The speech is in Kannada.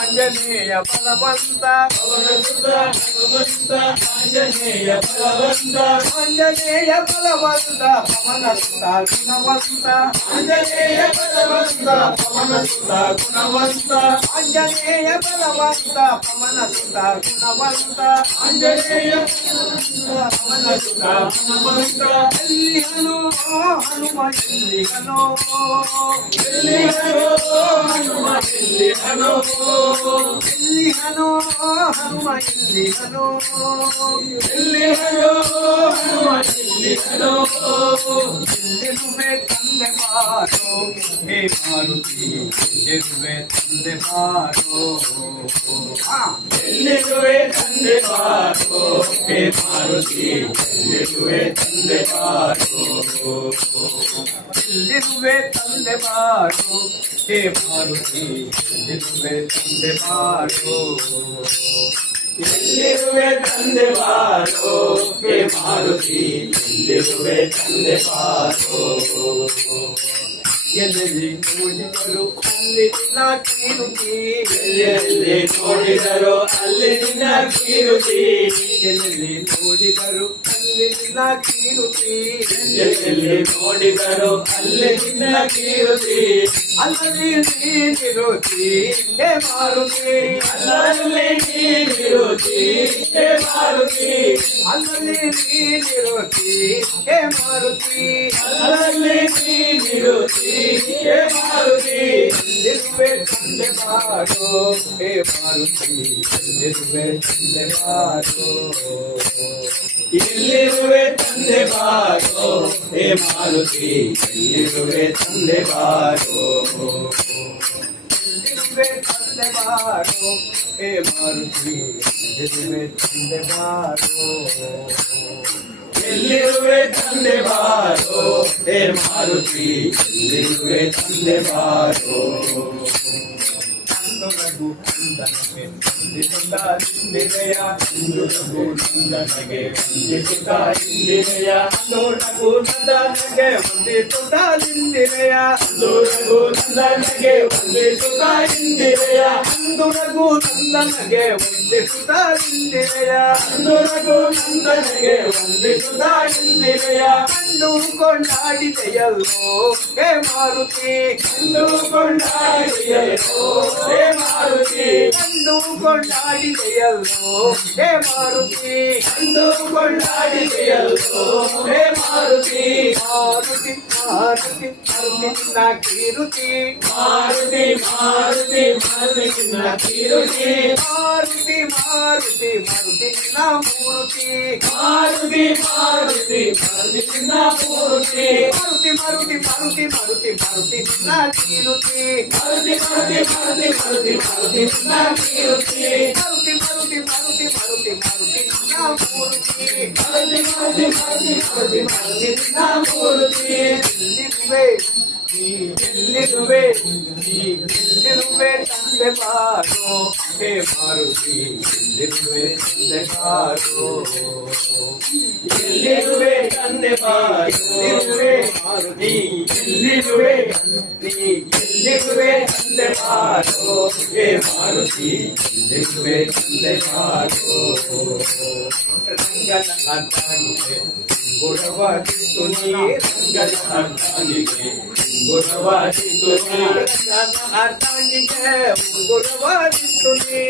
ಆಂಜನೇಯ ಬಲವಂತ ಆಂಜನೇಯ ಬಲವಂತ ಆಂಜನೇಯ ಬಲವಂತ ಪವನ ಸುತ ಗುಣವಂತ ಆಂಜನೇಯ ಬಲವಂತ ಪವನ ಸುತ ಗುಣವಂತ ಆಂಜನೇಯ ಬಲವಂತ ಪವನ ಸುತ ಗುಣವಂತ ಆಂಜನೇಯ ಪವನ ಸುತ ಗುಣವಂತ ಎಲ್ಲಿಹನು ಹನುಮ ಎಲ್ಲಿಹನು ಎಲ್ಲಿಹನೋ ಹನುಮ ಎಲ್ಲಿಹನೋ ಎಲ್ಲಿಹನು ಹನುಮ ಎಲ್ಲಿಹನು ಎಲ್ಲಿಹನೋ ಹನುಮ ಎಲ್ಲಿಹನೋ ಎಲ್ಲಿರುವೆ ತಂದೆ ಬಾರೋ ಹೇ ಮಾರುತಿ ಎಲ್ಲಿರುವೆ ತಂದೆ ಬಾರೋ ಎಲ್ಲಿರುವೆ ತಂದೆ ಬಾರೋ ಹೇ ಮಾರುತಿ ಎಲ್ಲಿರುವೆ ತಂದೆ ಬಾರೋ ಎಲ್ಲಿರುವೆ ತಂದೆ ಬಾರೋ ಹೇ ಮಾರುತಿ ಎಲ್ಲಿರುವೆ ತಂದೆ ಬಾರೋ ಎಲ್ಲಿರುವೆ ತಂದೆ ಬಾರೋ ಹೇ ಮಾರುತಿ ಎಲ್ಲಿರುವೆ ತಂದೆ ಬಾರೋ ಎಲ್ಲೆಲ್ಲಿ ನೋಡಿದರು ಅಲ್ಲಿ ನಿನ್ನ ಕೀರುತಿ ಎಲ್ಲಿ ನೋಡಿದರೋ ಅಲ್ಲಿ ನಿನ್ನ ಕೀರುತಿ ಎಲ್ಲೆಲ್ಲಿ ನೋಡಿದರು ಅಲ್ಲಿ ನಿನ್ನ ಕೀರುತಿ ಎಲ್ಲಿ ನೋಡಿದರೋ ಅಲ್ಲಿ ನಿನ್ನ ಕೀರುತಿ ಅಲ್ಲಿ ನೀನಿರುತ್ತಿ ಹೇ ಮಾರುತಿ ಅಲ್ಲಲ್ಲಿ ನೀನಿರುತಿ ಹೇ ಮಾರುತಿ ಅಲ್ಲಿ ನೀನಿರುತ್ತಿ ಹೇ ಮಾರುತಿ ಅಲ್ಲಲ್ಲಿ ನೀನಿರುತಿ ಹೇ ಮಾರುತಿ ಎಲ್ಲಿರುವೆ ತಂದೆ ಬಾರೋ ಹೇ ಮಾರುತಿ ಎಲ್ಲಿರುವೆ ತಂದೆ ಬಾರೋ ಎಲ್ಲಿರುವೆ ತಂದೆ ಬಾರೋ ಹೇ ಮಾರುತಿ ಎಲ್ಲಿರುವೆ ತಂದೆ ಬಾರೋ ಎಲ್ಲಿರುವೆ ತಂದೆ ಬಾರೋ ಹೇ ಮಾರುತಿ ಎಲ್ಲಿರುವೆ ತಂದೆ ಬಾರೋ ಎಲ್ಲಿರುವೆ ತಂದೆ ಬಾರೋ ಹೇ ಮಾರುತಿ ಎಲ್ಲಿರುವೆ ತಂದೆ ಬಾರೋ ರಘು ನಂದನಗೆ ವಂದಿಸುತ್ತ ನಿಂದಿರೆಯ ರಘು ನಂದನಗೆ ವಂದಿಸುತ್ತ ಇಂದಿರೆಯ ರಘು ನಂದನಗೆ ವಂದಿಸುತ್ತ ನಿಂದಿರೆಯ ರಘು ನಂದನಗೆ ವಂದಿಸುತ್ತ ಇಂದಿರೆಯ ರಘು ನಂದನಗೆ ವಂದಿಸುತ್ತ ನಿಂದಿರೆಯ ರಘು ನಂದನಗೆ ವಂದಿಸುತ್ತ ಇಂದಿರೆಯ ಕಂಡು ಕೊಂಡಾಡಿದೆಯಲ್ಲೋ ಹೇ ಮಾರುತಿ ಕಂಡು ಕೊಂಡಾಡಿದೆಯೋ ಹೇ ಮಾರುತಿ ಕಂಡು ಕೊಂಡಾಡಿದೆಯಲ್ಲೋ ಹೇ ಮಾರುತಿ ಕಂಡು ಕೊಂಡಾಡಿದೆಯಲ್ಲೋ ಹೇ ಮಾರುತಿ ಮಾರುತಿ ಮಾರುತಿ ನಿನ್ನ ಕೀರುತಿ ಮಾರುತಿ ಮಾರುತಿ ಮಾರುತಿ ನಿನ್ನ ಕೀರುತಿ ಮಾರುತಿ ಮಾರುತಿ ಮಾರುತಿ ನಿನ್ನ ಮೂರುತಿ ಮಾರುತಿ ಮಾರುತಿ ಮಾರುತಿ ನಿನ್ನ ಮೂರುತಿ ಮಾರುತಿ ಮಾರುತಿ ಮಾರುತಿ ಮಾರುತಿ ಮಾರುತಿ ನಿನ್ನ ಕೀರುತಿ ಮಾರುತಿ ಮಾರುತಿ ಮಾರುತಿ ಮಾರುತಿ ಮಾರುತಿ ನಿನ್ನ ಕೀರುತಿ ಮಾರುತಿ ಮಾರುತಿ ಮಾರುತಿ ಮಾರುತಿ ಮಾರುತಿ ನಿನ್ನ ಮೂರುತಿ ಮಾರುತಿ ಮಾರುತಿ ಮಾರುತಿ ಮಾರುತಿ ಮಾರುತಿ ನಿನ್ನ ಮೂರುತಿ ಎಲ್ಲಿರುವೆ ಎಲ್ಲಿರುವೆ ಎಲ್ಲಿರುವೆ ತಂದೆ ಬಾರೋ ಹೇ ಮಾರುತಿ ಎಲ್ಲಿರುವೆ ತಂದೆ ಬಾರೋ ಎಲ್ಲಿರುವೆ ತಂದೆ ಬಾರೋ ಎಲ್ಲಿರುವೆ ಮಾರುತಿ ಎಲ್ಲಿರುವೆ ನೀ ಎಲ್ಲಿರುವೆ ತಂದೆ ಬಾರೋ ಹೇ ಮಾರುತಿ ಎಲ್ಲಿರುವೆ ತಂದೆ ಬಾರೋ ರಂಗನ ಅರ್ಥಾಗಿದೆ ಗುಣವಾಗಿತ್ತು ನೀ ರಂಗನ ಅರ್ಥಾಗಿದೆ ಗುಣವಾಗಿತ್ತು ನೀ ರಂಗನ ಅರ್ಥಾಗಿದೆ ಗುಣವಾಗಿತ್ತು ನೀ